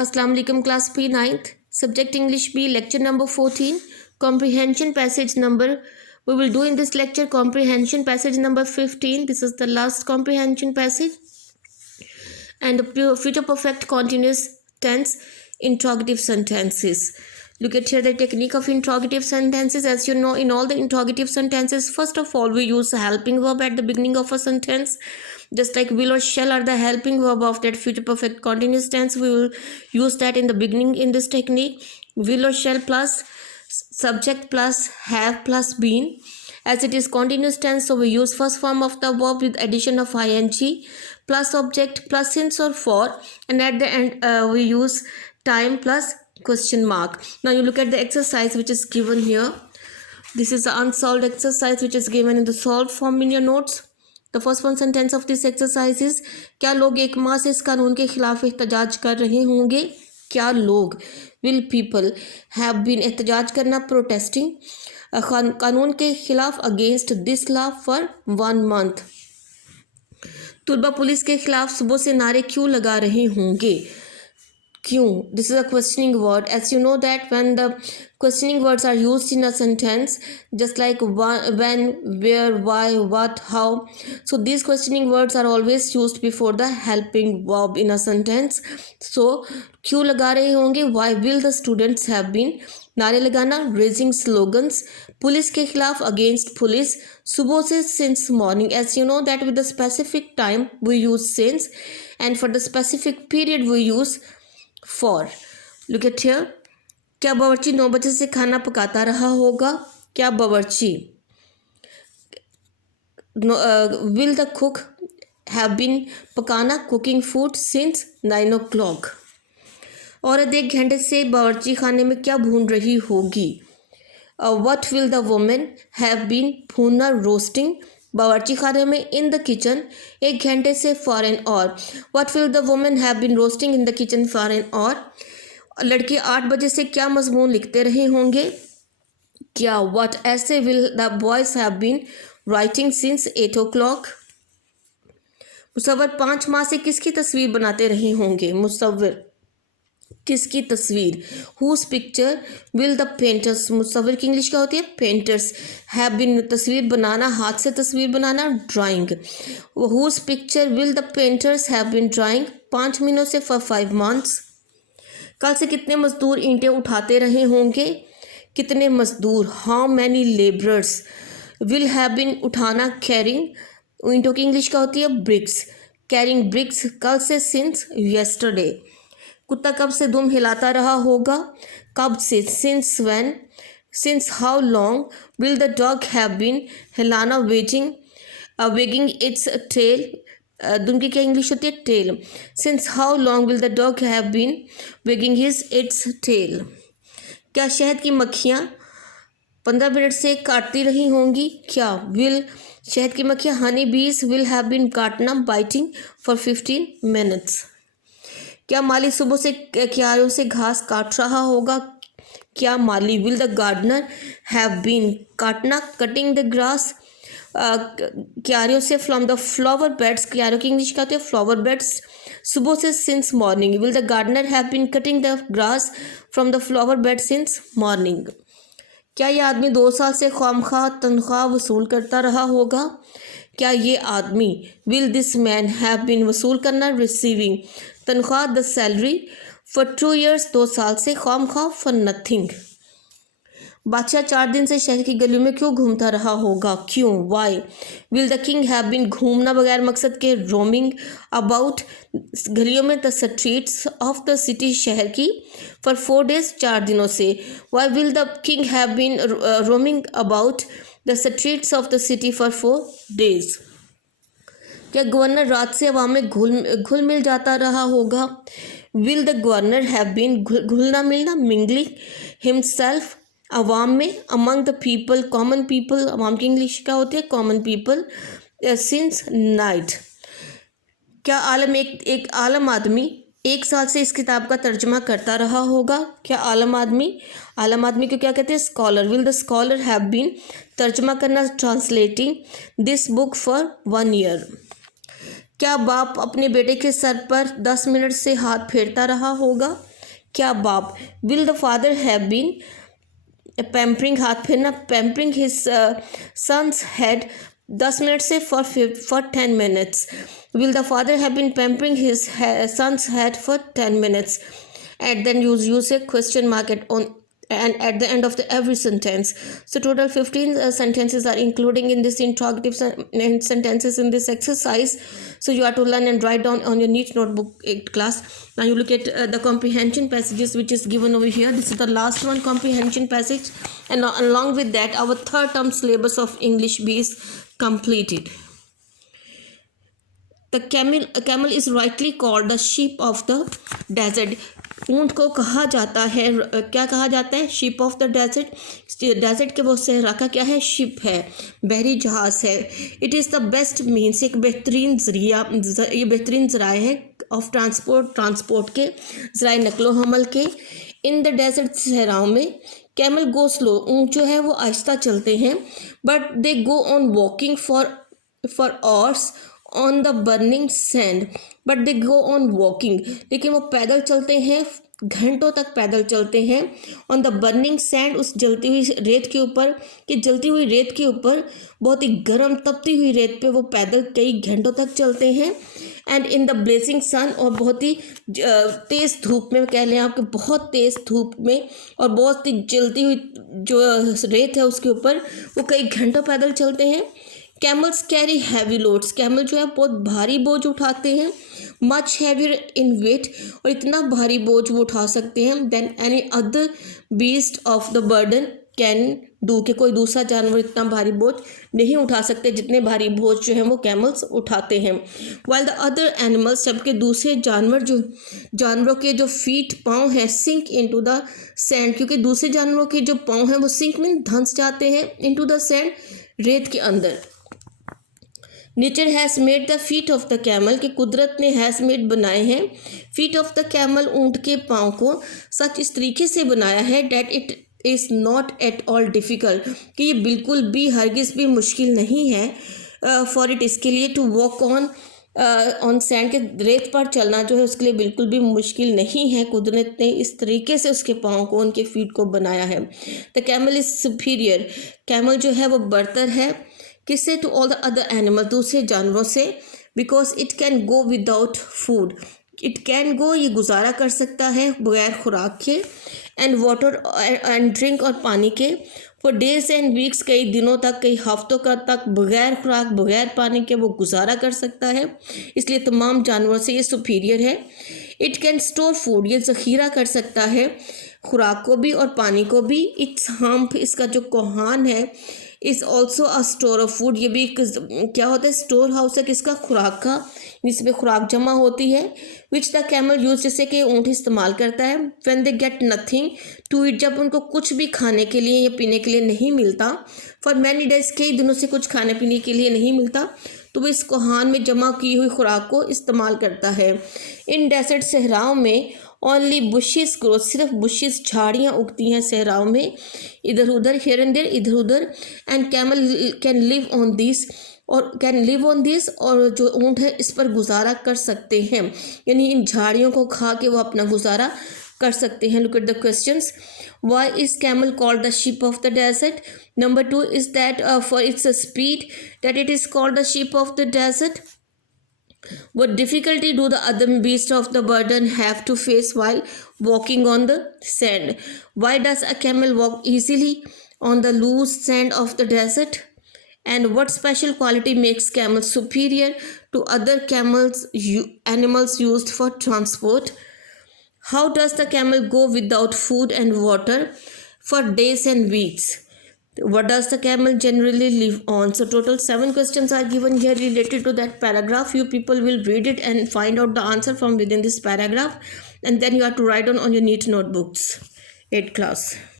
अस्सलाम वालेकुम class P 9th subject English B lecture number 14 comprehension passage number we will do in this lecture comprehension passage number 15. This is the last comprehension passage and the future perfect continuous tense interrogative sentences. Look at here the technique of interrogative sentences. As you know, in all the interrogative sentences, first of all we use a helping verb at the beginning of a sentence. Just like will or shall are the helping verb of that future perfect continuous tense, we will use that in the beginning in this technique. Will or shall plus subject plus have plus been. As it is continuous tense, so we use first form of the verb with addition of ing plus object plus since or for, and at the end we use time plus question mark. Now you look at the exercise which is given here. This is the unsolved exercise which is given in the solved form in your notes. The first one sentence of this exercise is क्या लोग एक माह से इस कानून के खिलाफ एहतजाज कर रहे होंगे. क्या लोग will people have been एहतजाज करना protesting कानून के खिलाफ against this law for 1 month. तुलबा police के खिलाफ सुबह से नारे क्यों लगा रहे होंगे. क्यों. This is a questioning word. As you know that when the questioning words are used in a sentence, just like when, where, why, what, how, so these questioning words are always used before the helping verb in a sentence. So क्यों लगा रहे होंगे, why will the students have been, नारे लगाना, raising slogans, police के खिलाफ against police, सुबह से since morning. As you know that with the specific time we use since, and for the specific period we use for. Look at here. क्या बावर्ची 9 बजे से खाना पकाता रहा होगा. क्या बावर्ची will the cook have been पकाना cooking food since 9 o'clock. औरत 1 घंटे से बावर्ची खाने में क्या भून रही होगी. what will the woman have been भूनना roasting बावर्ची खाने में in the kitchen 1 घंटे से for an hour. what will the woman have been roasting in the kitchen for an hour. लड़के 8 बजे से क्या मजमून लिखते रहे होंगे. क्या what ऐसे will the boys have been writing since 8 o'clock. मुसव्विर 5 माह से किसकी तस्वीर बनाते रहे होंगे. मुसव्विर किसकी तस्वीर. Whose picture will the painters. मुसव्विर की इंग्लिश क्या होती है. पेंटर्स. हैव बीन तस्वीर बनाना, हाथ से तस्वीर बनाना, drawing. Whose picture will the painters have been drawing 5 महीनों से फॉर 5 मंथ्स. कल से कितने मजदूर ईंटें उठाते रहे होंगे. कितने मजदूर. How many labourers will have been उठाना, कैरिंग. ईंटों की इंग्लिश क्या होती है. ब्रिक्स. कैरिंग ब्रिक्स कल से सिंस येस्टरडे. कुत्ता कब से दुम हिलाता रहा होगा. कब से since when. Since how long will the dog have been हिलाना, वेजिंग वेगिंग इट्स टेल. दुम की क्या इंग्लिश होती है. Tail. Since how long will the dog have been wagging his its tail. क्या शहद की मक्खियाँ 15 मिनट से काटती रही होंगी. क्या विल शहद की मक्खियाँ हनी बीज विल हैव बीन काटना, बाइटिंग फॉर 15 मिनट्स. क्या माली सुबह से क्यारियों से घास काट रहा होगा. क्या माली will the gardener have been काटना, कटिंग द ग्रास. क्यारियों से फ्रॉम द फ्लावर बेड्स. क्यारियों की इंग्लिश क्या होती है. Flower beds. सुबह से since morning will the gardener have been cutting the grass from the flower bed since morning. क्या ये आदमी 2 साल से ख्वामख्वाह तनख्वाह वसूल करता रहा होगा. क्या ये आदमी will this man have been वसूल करना, रिसीविंग तनख्वाह द सैलरी फॉर 2 years 2 साल से, ख्वामख्वाह फॉर नथिंग. बादशाह 4 दिन से शहर की गलियों में क्यों घूमता रहा होगा. क्यों. Why will the king have been घूमना बगैर मकसद के, रोमिंग अबाउट गलियों में, the streets of the city शहर की, फॉर 4 days 4 दिनों से. Why will the king have been roaming about the streets of the city for 4 days. क्या गवर्नर रात से अवाम में घुल मिल जाता रहा होगा. Will the governor have been घुलना मिलना, मिंगलिंग हिमसेल्फ अवाम में, among the people common people. अवाम की इंग्लिश क्या होती है. Common people. Since night. क्या आलम एक आलम आदमी 1 साल से इस किताब का तर्जुमा करता रहा होगा. क्या आलम आदमी को क्या कहते हैं. Scholar. Will the scholar have been तर्जुमा करना, translating this book for 1 year. क्या बाप अपने बेटे के सर पर 10 मिनट से हाथ फेरता रहा होगा? क्या बाप? Will the father have been pampering, हाथ फेरना, pampering his son's head 10 minute से for 10 minutes. Will the father have been pampering his son's head for 10 minutes. And then use a question mark at the end of every sentence. So total 15 sentences are including in this interrogative sentences in this exercise. So you have to learn and write down on your neat notebook class. Now you look at the comprehension passages which is given over here. This is the last one, comprehension passage, and along with that our third term syllabus of English B is completed. The camel is rightly called the sheep of the desert. ऊंट को कहा जाता है, क्या कहा जाता है? Ship of the desert. Desert के वो सहरा का क्या है? शिप है, बहरी जहाज है. It is the best means, एक बेहतरीन जरिया, ये बेहतरीन ज़राए है ऑफ ट्रांसपोर्ट के, ज़राए नकलो हमल के. इन द डेजर्ट, सहराओं में. कैमल गो स्लो, ऊंट जो है वो आहिस्ता चलते हैं. But they go on walking for hours on the burning sand. But they go on walking, लेकिन वो पैदल चलते हैं, घंटों तक पैदल चलते हैं. ऑन द बर्निंग सैंड, उस जलती हुई रेत के ऊपर, कि जलती हुई रेत के ऊपर, बहुत ही गर्म तपती हुई रेत पे वो पैदल कई घंटों तक चलते हैं. एंड इन द ब्लेजिंग सन, और बहुत ही तेज़ धूप में, कह लें आपके बहुत तेज़ धूप में और बहुत ही जलती हुई जो रेत है उसके ऊपर वो कई घंटों पैदल चलते हैं. Camels carry heavy loads, camel जो है बहुत भारी बोझ उठाते हैं. मच हैवियर इन वेट, और इतना भारी बोझ वो उठा सकते हैं. Than any other beast of the burden can do, के कोई दूसरा जानवर इतना भारी बोझ नहीं उठा सकते जितने भारी बोझ जो है वो कैमल्स उठाते हैं. वाइल द अदर एनिमल्स, जबकि दूसरे जानवरों के जो फीट, पाँव हैं, सिंक इनटू द सैंड, क्योंकि दूसरे जानवरों के जो पाँव हैं वो सिंक में धंस जाते हैं इनटू द सैंड, रेत के अंदर. Nature has made the feet of the camel, कि कुदरत ने हैज़ मेड बनाए हैं, फीट ऑफ द कैमल, ऊँट के पाँव को, सच इस तरीके से बनाया है, that it is not at all difficult, कि ये बिल्कुल भी हरगिज़ भी मुश्किल नहीं है फॉर इट, इसके लिए, टू वॉक ऑन सैंड, के रेत पर चलना जो है उसके लिए बिल्कुल भी मुश्किल नहीं है. कुदरत ने इस तरीके से उसके पाँव को, उनके फीट को बनाया है. The camel is superior, camel जो है वो बरतर है, किससे? To all the other animal, दूसरे जानवरों से. Because it can go without food, it can go, ये गुजारा कर सकता है बगैर खुराक के. एंड वाटर एंड ड्रिंक, और पानी के. फॉर डेज एंड वीक्स, कई दिनों तक, कई हफ्तों का तक बगैर खुराक, बगैर पानी के वो गुजारा कर सकता है, इसलिए तमाम जानवरों से ये सुपीरियर है. इट कैन स्टोर फूड, ये ज़ख़ीरा कर सकता है खुराक को भी और पानी को भी. इट्स हम्प, इसका जो कोहान है, is also a store of food, ये भी एक क्या होता है? स्टोर हाउस है, किसका? खुराक का, जिसमें खुराक जमा होती है. विच द कैमल यूज, जैसे कि ऊँट इस्तेमाल करता है. When they get nothing to eat, जब उनको कुछ भी खाने के लिए या पीने के लिए नहीं मिलता. फॉर मैनी डेज, कई दिनों से कुछ खाने पीने के लिए नहीं मिलता, तो वो इस कोहान में जमा की हुई खुराक को इस्तेमाल करता है. इन डेजर्ट, सहराओं में, ओनली बुशेस ग्रो, सिर्फ बुशेस, झाड़ियाँ उगती हैं सहराओं में, इधर उधर, हियर एंड देयर, इधर उधर. And camel can live on this, और जो ऊँट है इस पर गुजारा कर सकते हैं, यानी इन झाड़ियों को खा के वो अपना गुजारा कर सकते हैं. Look at the questions. Why is camel called the sheep of the desert? Number 2 is that for its speed that it is called the sheep of the desert. What difficulty do the other beasts of the burden have to face while walking on the sand? Why does a camel walk easily on the loose sand of the desert? And what special quality makes camels superior to other animals used for transport? How does the camel go without food and water for days and weeks? What does the camel generally live on? So total 7 questions are given here related to that paragraph. You people will read it and find out the answer from within this paragraph, and then you have to write on your neat notebooks. 8th class.